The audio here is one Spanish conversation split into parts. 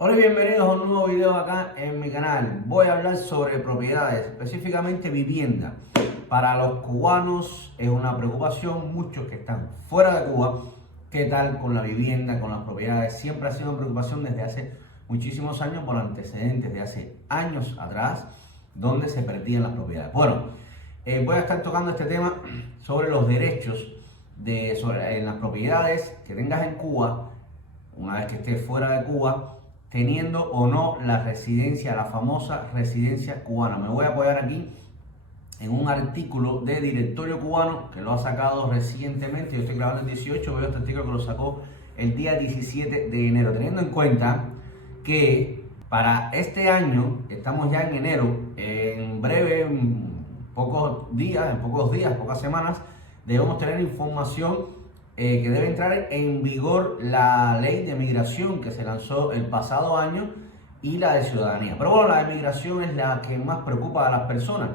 Hola y bienvenidos a un nuevo video acá en mi canal. Voy a hablar sobre propiedades, específicamente vivienda. Para los cubanos es una preocupación, muchos que están fuera de Cuba. ¿Qué tal con la vivienda, con las propiedades? Siempre ha sido una preocupación desde hace muchísimos años por antecedentes de hace años atrás, donde se perdían las propiedades. Bueno, voy a estar tocando este tema sobre los derechos en las propiedades que tengas en Cuba, una vez que estés fuera de Cuba, teniendo o no la residencia, la famosa residencia cubana. Me voy a apoyar aquí en un artículo de Directorio Cubano que lo ha sacado recientemente. Yo estoy grabando el 18, veo este artículo que lo sacó el día 17 de enero. Teniendo en cuenta que para este año, estamos ya en enero, en breve, en pocos días, pocas semanas, debemos tener información que debe entrar en vigor la ley de migración que se lanzó el pasado año y la de ciudadanía. Pero bueno, la de migración es la que más preocupa a las personas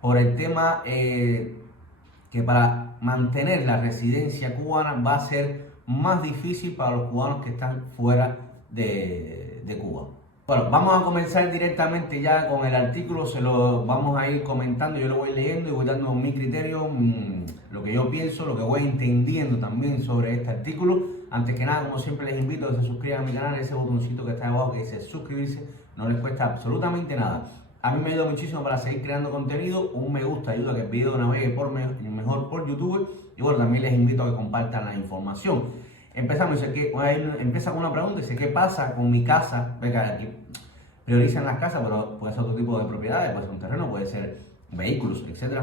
por el tema que para mantener la residencia cubana va a ser más difícil para los cubanos que están fuera de Cuba. Bueno, vamos a comenzar directamente ya con el artículo, se lo vamos a ir comentando, yo lo voy leyendo y voy dando mi criterio, lo que yo pienso, lo que voy entendiendo también sobre este artículo. Antes que nada, como siempre, les invito a que se suscriban a mi canal, ese botoncito que está abajo que dice suscribirse, no les cuesta absolutamente nada. A mí me ayuda muchísimo para seguir creando contenido, un me gusta ayuda a que el video navegue mejor por YouTube, y bueno, también les invito a que compartan la información. Empezamos, empieza con una pregunta, dice, ¿qué pasa con mi casa? Venga, aquí priorizan las casas, pero puede ser otro tipo de propiedades, puede ser un terreno, puede ser vehículos, etc.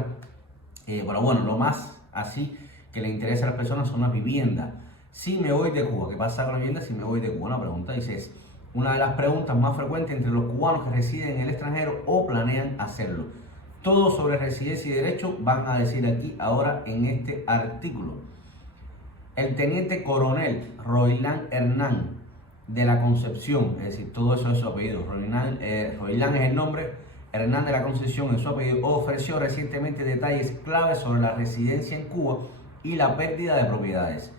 Pero bueno, lo más así que le interesa a las personas son las viviendas. Si me voy de Cuba, ¿qué pasa con la vivienda si me voy de Cuba? Una pregunta, dice, es una de las preguntas más frecuentes entre los cubanos que residen en el extranjero o planean hacerlo. Todo sobre residencia y derecho van a decir aquí ahora en este artículo. El teniente coronel Roilán Hernán de la Concepción, es decir, todo eso es su apellido, Roilán es el nombre, Hernán de la Concepción es su apellido, ofreció recientemente detalles claves sobre la residencia en Cuba y la pérdida de propiedades.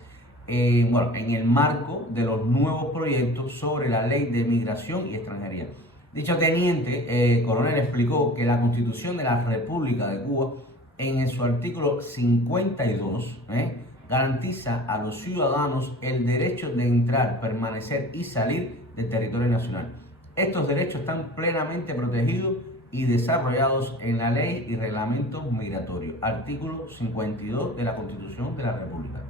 Bueno, en el marco de los nuevos proyectos sobre la ley de migración y extranjería. Dicho teniente coronel explicó que la Constitución de la República de Cuba, en su artículo 52, garantiza a los ciudadanos el derecho de entrar, permanecer y salir del territorio nacional. Estos derechos están plenamente protegidos y desarrollados en la ley y reglamento migratorio, artículo 52 de la Constitución de la República.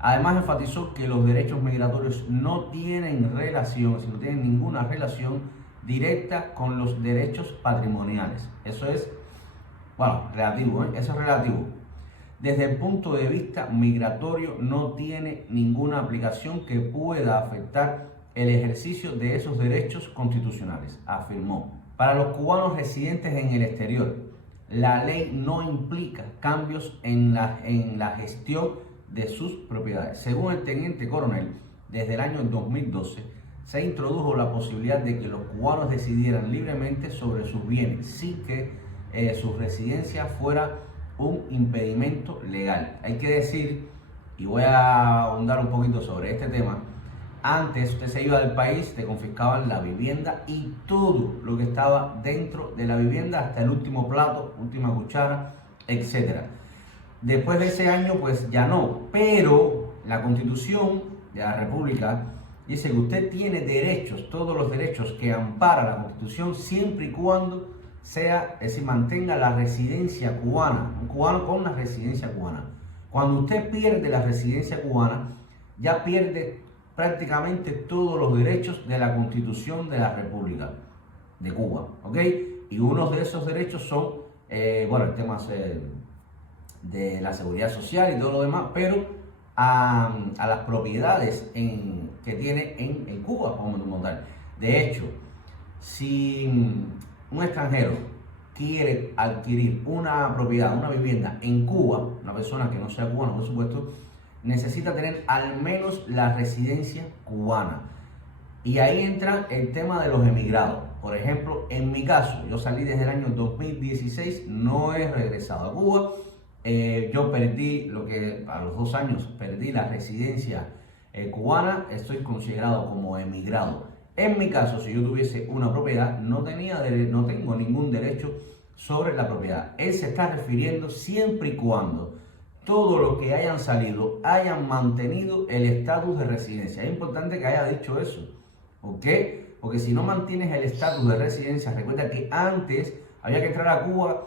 Además enfatizó que los derechos migratorios no tienen ninguna relación directa con los derechos patrimoniales. Eso es, bueno, relativo, eso es relativo. Desde el punto de vista migratorio no tiene ninguna aplicación que pueda afectar el ejercicio de esos derechos constitucionales, afirmó. Para los cubanos residentes en el exterior, la ley no implica cambios en la gestión de sus propiedades. Según el teniente coronel, desde el año 2012 se introdujo la posibilidad de que los cubanos decidieran libremente sobre sus bienes sin que su residencia fuera un impedimento legal. Hay que decir, y voy a ahondar un poquito sobre este tema, antes usted se iba del país, te confiscaban la vivienda y todo lo que estaba dentro de la vivienda, hasta el último plato, última cuchara, etc. Después de ese año, pues ya no, pero la Constitución de la República dice que usted tiene derechos, todos los derechos que ampara la Constitución, siempre y cuando sea, es decir, mantenga la residencia cubana, un cubano con una residencia cubana. Cuando usted pierde la residencia cubana, ya pierde prácticamente todos los derechos de la Constitución de la República de Cuba, ¿ok? Y uno de esos derechos son, bueno, el tema de la seguridad social y todo lo demás, pero a las propiedades que tiene en Cuba como tal. De hecho, si un extranjero quiere adquirir una propiedad, una vivienda en Cuba, una persona que no sea cubana, por supuesto, necesita tener al menos la residencia cubana. Y ahí entra el tema de los emigrados. Por ejemplo, en mi caso, yo salí desde el año 2016, no he regresado a Cuba. Yo perdí, a los 2 años, perdí la residencia cubana, estoy considerado como emigrado. En mi caso, si yo tuviese una propiedad, no tengo ningún derecho sobre la propiedad. Él se está refiriendo siempre y cuando todos los que hayan salido hayan mantenido el estatus de residencia. Es importante que haya dicho eso. ¿Por qué? Porque si no mantienes el estatus de residencia, recuerda que antes había que entrar a Cuba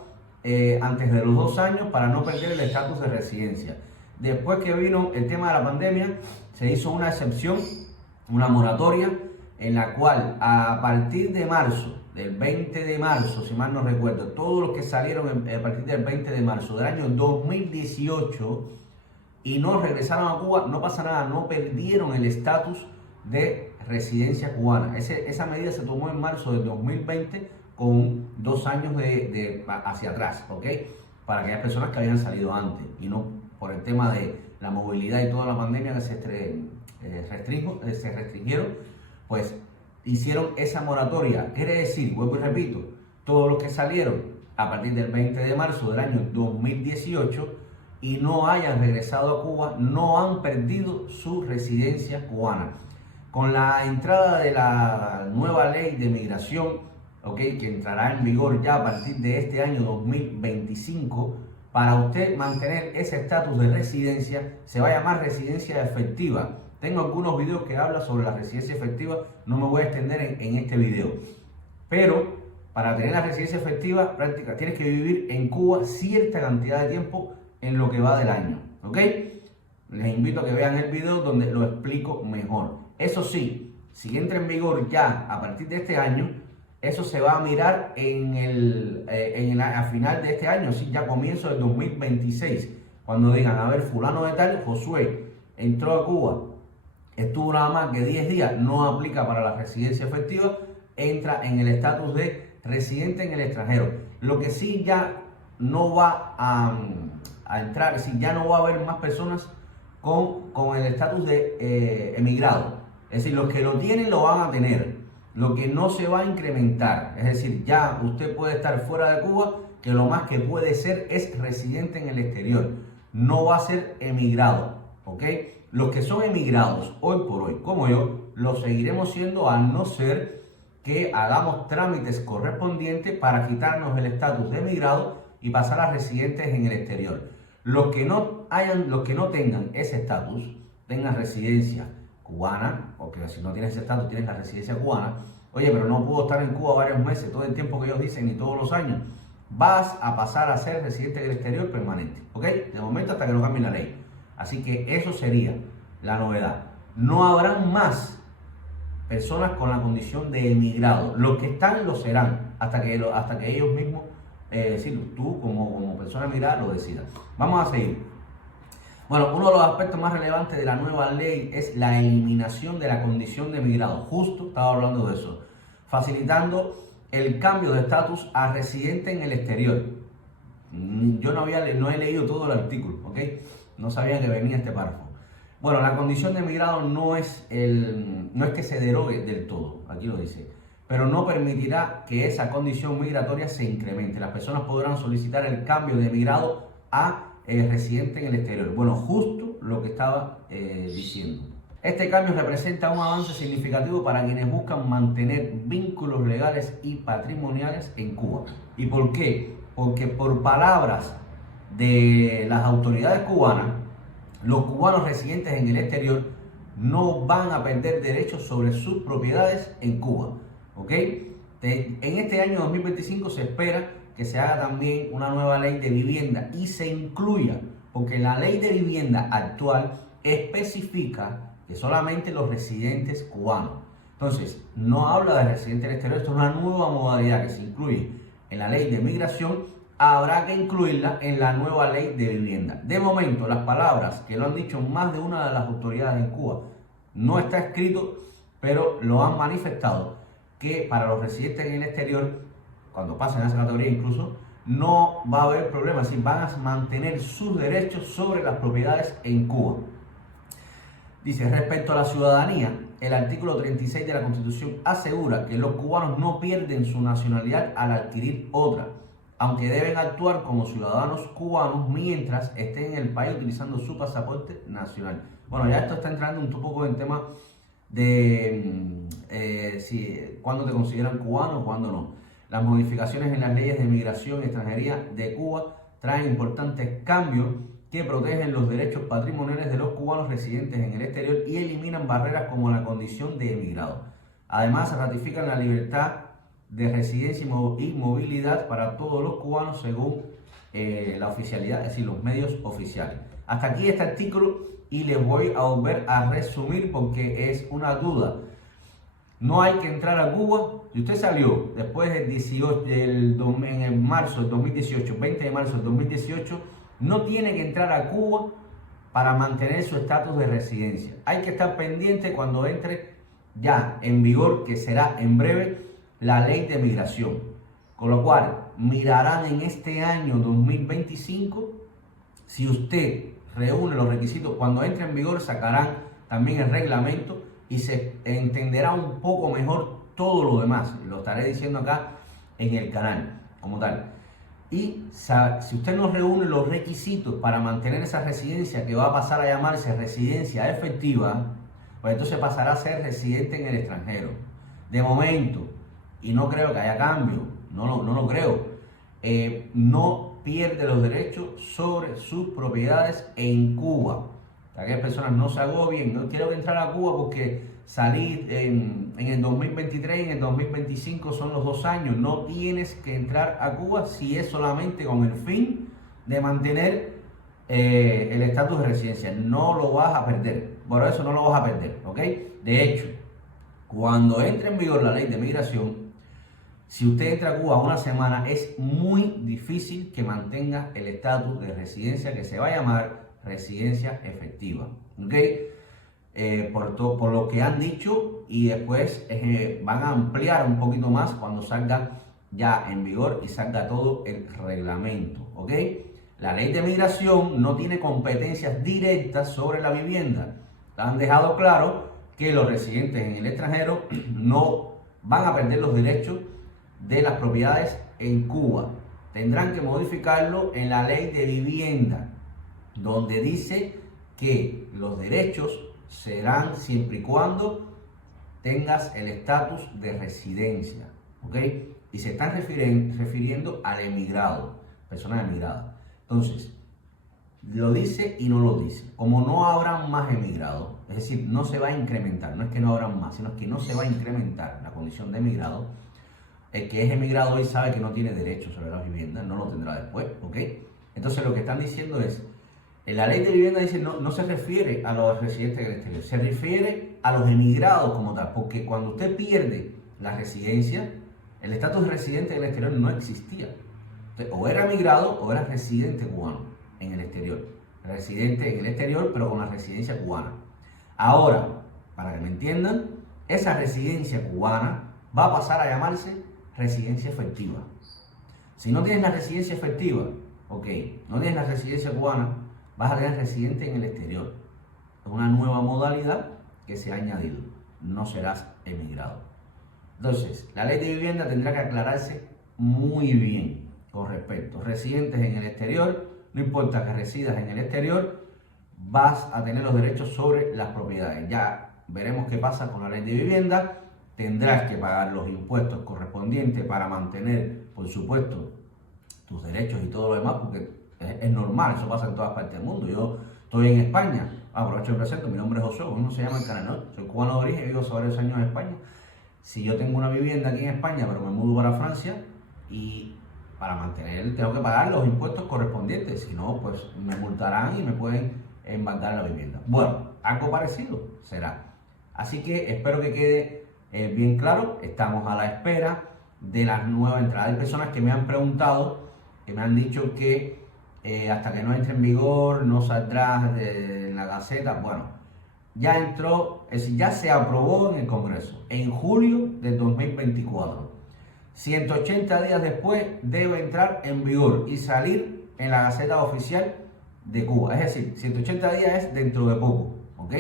antes de los 2 años para no perder el estatus de residencia. Después que vino el tema de la pandemia, se hizo una excepción, una moratoria, en la cual a partir de marzo, del 20 de marzo, si mal no recuerdo, todos los que salieron a partir del 20 de marzo del año 2018 y no regresaron a Cuba, no pasa nada, no perdieron el estatus de residencia cubana. Esa medida se tomó en marzo del 2020 con 2 años hacia atrás, ¿ok? Para aquellas personas que habían salido antes y no por el tema de la movilidad y toda la pandemia que se restringieron, pues hicieron esa moratoria. Quiere decir, vuelvo y repito, todos los que salieron a partir del 20 de marzo del año 2018 y no hayan regresado a Cuba, no han perdido su residencia cubana. Con la entrada de la nueva ley de migración, ¿okay?, que entrará en vigor ya a partir de este año 2025, para usted mantener ese estatus de residencia, se va a llamar residencia efectiva. Tengo algunos videos que hablan sobre la residencia efectiva, no me voy a extender en este video. Pero para tener la residencia efectiva, práctica, tienes que vivir en Cuba cierta cantidad de tiempo en lo que va del año, ¿ok? Les invito a que vean el video donde lo explico mejor. Eso sí, si entra en vigor ya a partir de este año, eso se va a mirar a final de este año, sí, ya comienzo del 2026, cuando digan, a ver, fulano de tal, Josué, entró a Cuba, estuvo nada más que 10 días, no aplica para la residencia efectiva, entra en el estatus de residente en el extranjero. Lo que sí ya no va a entrar, sí, ya no va a haber más personas con el estatus de emigrado. Es decir, los que lo tienen lo van a tener. Lo que no se va a incrementar, es decir, ya usted puede estar fuera de Cuba, que lo más que puede ser es residente en el exterior, no va a ser emigrado, ¿ok? Los que son emigrados hoy por hoy, como yo, lo seguiremos siendo a no ser que hagamos trámites correspondientes para quitarnos el estatus de emigrado y pasar a residentes en el exterior. Los que no tengan ese estatus, tengan residencia cubana, porque si no tienes ese estatus, tienes la residencia cubana. Oye, pero no puedo estar en Cuba varios meses, todo el tiempo que ellos dicen y todos los años. Vas a pasar a ser residente del exterior permanente, ¿ok? De momento hasta que no cambie la ley. Así que eso sería la novedad. No habrán más personas con la condición de emigrado. Los que están lo serán hasta que ellos mismos, tú como persona emigrada, lo decidas. Vamos a seguir. Bueno, uno de los aspectos más relevantes de la nueva ley es la eliminación de la condición de emigrado. Justo estaba hablando de eso. Facilitando el cambio de estatus a residente en el exterior. Yo no he leído todo el artículo, ¿ok? No sabía que venía este párrafo. Bueno, la condición de emigrado no es que se derogue del todo, aquí lo dice, pero no permitirá que esa condición migratoria se incremente. Las personas podrán solicitar el cambio de emigrado a residente en el exterior. Bueno, justo lo que estaba diciendo. Este cambio representa un avance significativo para quienes buscan mantener vínculos legales y patrimoniales en Cuba. ¿Y por qué? Porque por palabras de las autoridades cubanas, los cubanos residentes en el exterior no van a perder derechos sobre sus propiedades en Cuba, ¿ok? En este año 2025 se espera que se haga también una nueva ley de vivienda y se incluya, porque la ley de vivienda actual especifica que solamente los residentes cubanos. Entonces, no habla de residentes del exterior, esto es una nueva modalidad que se incluye en la ley de migración, habrá que incluirla en la nueva ley de vivienda. De momento, las palabras que lo han dicho más de una de las autoridades en Cuba, no está escrito, pero lo han manifestado, que para los residentes en el exterior, cuando pasen a esa categoría incluso, no va a haber problemas, si van a mantener sus derechos sobre las propiedades en Cuba. Dice, respecto a la ciudadanía, el artículo 36 de la Constitución asegura que los cubanos no pierden su nacionalidad al adquirir otra, aunque deben actuar como ciudadanos cubanos mientras estén en el país utilizando su pasaporte nacional. Bueno, ya esto está entrando un poco en tema cuándo te consideran cubano, cuándo no. Las modificaciones en las leyes de migración y extranjería de Cuba traen importantes cambios que protegen los derechos patrimoniales de los cubanos residentes en el exterior y eliminan barreras como la condición de emigrado. Además, se ratifican la libertad de residencia y movilidad para todos los cubanos según la oficialidad, es decir, los medios oficiales. Hasta aquí este artículo y les voy a volver a resumir porque es una duda. No hay que entrar a Cuba. Si usted salió después del 18, en marzo del 2018, 20 de marzo del 2018, no tiene que entrar a Cuba para mantener su estatus de residencia. Hay que estar pendiente cuando entre ya en vigor, que será en breve, la ley de migración. Con lo cual, mirarán en este año 2025 si usted reúne los requisitos. Cuando entre en vigor sacarán también el reglamento y se entenderá un poco mejor todo lo demás. Lo estaré diciendo acá en el canal como tal. Y si usted no reúne los requisitos para mantener esa residencia, que va a pasar a llamarse residencia efectiva, pues entonces pasará a ser residente en el extranjero. De momento, y no creo que haya cambio, no lo creo, no pierde los derechos sobre sus propiedades en Cuba. Aquellas personas no se agobien, no quiero entrar a Cuba porque salir en el 2023 y en el 2025 son los 2 años. No tienes que entrar a Cuba si es solamente con el fin de mantener el estatus de residencia. No lo vas a perder, por eso no lo vas a perder, ¿ok? De hecho, cuando entre en vigor la ley de migración, si usted entra a Cuba una semana, es muy difícil que mantenga el estatus de residencia, que se va a llamar residencia efectiva, ¿ok? Por lo que han dicho, y después van a ampliar un poquito más cuando salga ya en vigor y salga todo el reglamento, ¿ok? La ley de migración no tiene competencias directas sobre la vivienda. Han dejado claro que los residentes en el extranjero no van a perder los derechos de las propiedades en Cuba. Tendrán que modificarlo en la ley de vivienda, donde dice que los derechos serán siempre y cuando tengas el estatus de residencia, ¿ok? Y se están refiriendo al emigrado, personas emigradas. Entonces, lo dice y no lo dice. Como no habrán más emigrados, es decir, no se va a incrementar, no es que no habrán más, sino que no se va a incrementar la condición de emigrado. El que es emigrado hoy sabe que no tiene derecho sobre las viviendas, no lo tendrá después, ¿ok? Entonces lo que están diciendo es, en la ley de vivienda dice no se refiere a los residentes del exterior, se refiere a los emigrados como tal, porque cuando usted pierde la residencia, el estatus de residente del exterior no existía. Entonces, o era emigrado o era residente cubano en el exterior. Residente en el exterior, pero con la residencia cubana. Ahora, para que me entiendan, esa residencia cubana va a pasar a llamarse residencia efectiva. Si no tienes la residencia efectiva, ok, no tienes la residencia cubana, vas a tener residente en el exterior. Es una nueva modalidad que se ha añadido. No serás emigrado. Entonces, la ley de vivienda tendrá que aclararse muy bien con respecto a residentes en el exterior. No importa que residas en el exterior, vas a tener los derechos sobre las propiedades. Ya veremos qué pasa con la ley de vivienda. Tendrás que pagar los impuestos correspondientes para mantener, por supuesto, tus derechos y todo lo demás, porque es normal, eso pasa en todas partes del mundo. Yo estoy en España, aprovecho y presento, mi nombre es José, uno se llama el canal, ¿no? Soy cubano de origen, vivo hace varios años en España. Si yo tengo una vivienda aquí en España, pero me mudo para Francia, y para mantener tengo que pagar los impuestos correspondientes, si no, pues me multarán y me pueden embargar la vivienda. Bueno, algo parecido será. Así que espero que quede bien claro. Estamos a la espera de las nuevas entradas. Hay personas que me han preguntado, que me han dicho que hasta que no entre en vigor no saldrá de la Gaceta. Bueno, ya entró, es decir, ya se aprobó en el Congreso en julio del 2024. 180 días después debe entrar en vigor y salir en la Gaceta Oficial de Cuba. Es decir, 180 días es dentro de poco, ¿ok?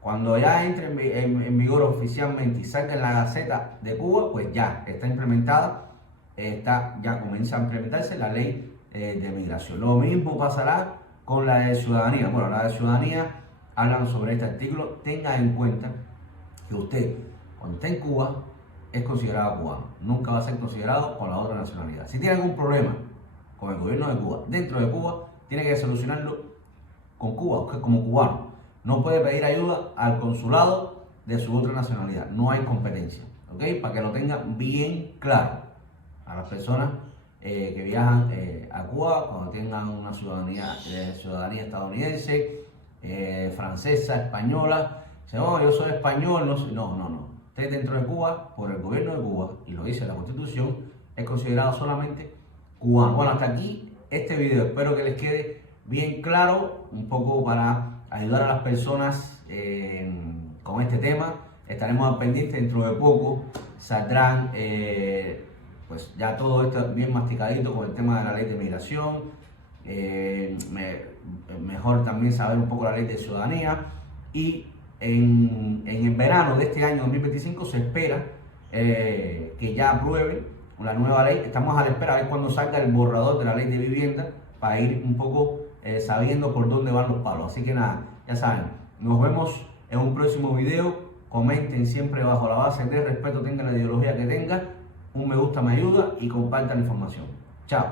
Cuando ya entre en vigor oficialmente y salga en la Gaceta de Cuba, pues ya está implementada, ya comienza a implementarse la ley de migración. Lo mismo pasará con la de ciudadanía. Bueno, la de ciudadanía hablan sobre este artículo. Tengan en cuenta que usted, cuando esté en Cuba, es considerado cubano. Nunca va a ser considerado con la otra nacionalidad. Si tiene algún problema con el gobierno de Cuba, dentro de Cuba, tiene que solucionarlo con Cuba, usted como cubano. No puede pedir ayuda al consulado de su otra nacionalidad. No hay competencia, ¿ok? Para que lo tengan bien claro a las personas que viajan a Cuba cuando tengan una ciudadanía estadounidense, francesa, española. Dicen, oh, yo soy español. No. Usted dentro de Cuba, por el gobierno de Cuba, y lo dice la Constitución, es considerado solamente cubano. Bueno, hasta aquí este video. Espero que les quede bien claro, un poco para ayudar a las personas con este tema. Estaremos al pendiente dentro de poco. Saldrán pues ya todo esto bien masticadito con el tema de la ley de migración. Mejor también saber un poco la ley de ciudadanía. Y en el verano de este año 2025 se espera que ya aprueben una nueva ley. Estamos a la espera a ver cuándo salga el borrador de la ley de vivienda para ir un poco sabiendo por dónde van los palos. Así que nada, ya saben, nos vemos en un próximo video. Comenten siempre bajo la base de respeto, tengan la ideología que tengan. Un me gusta me ayuda y compartan la información. Chao.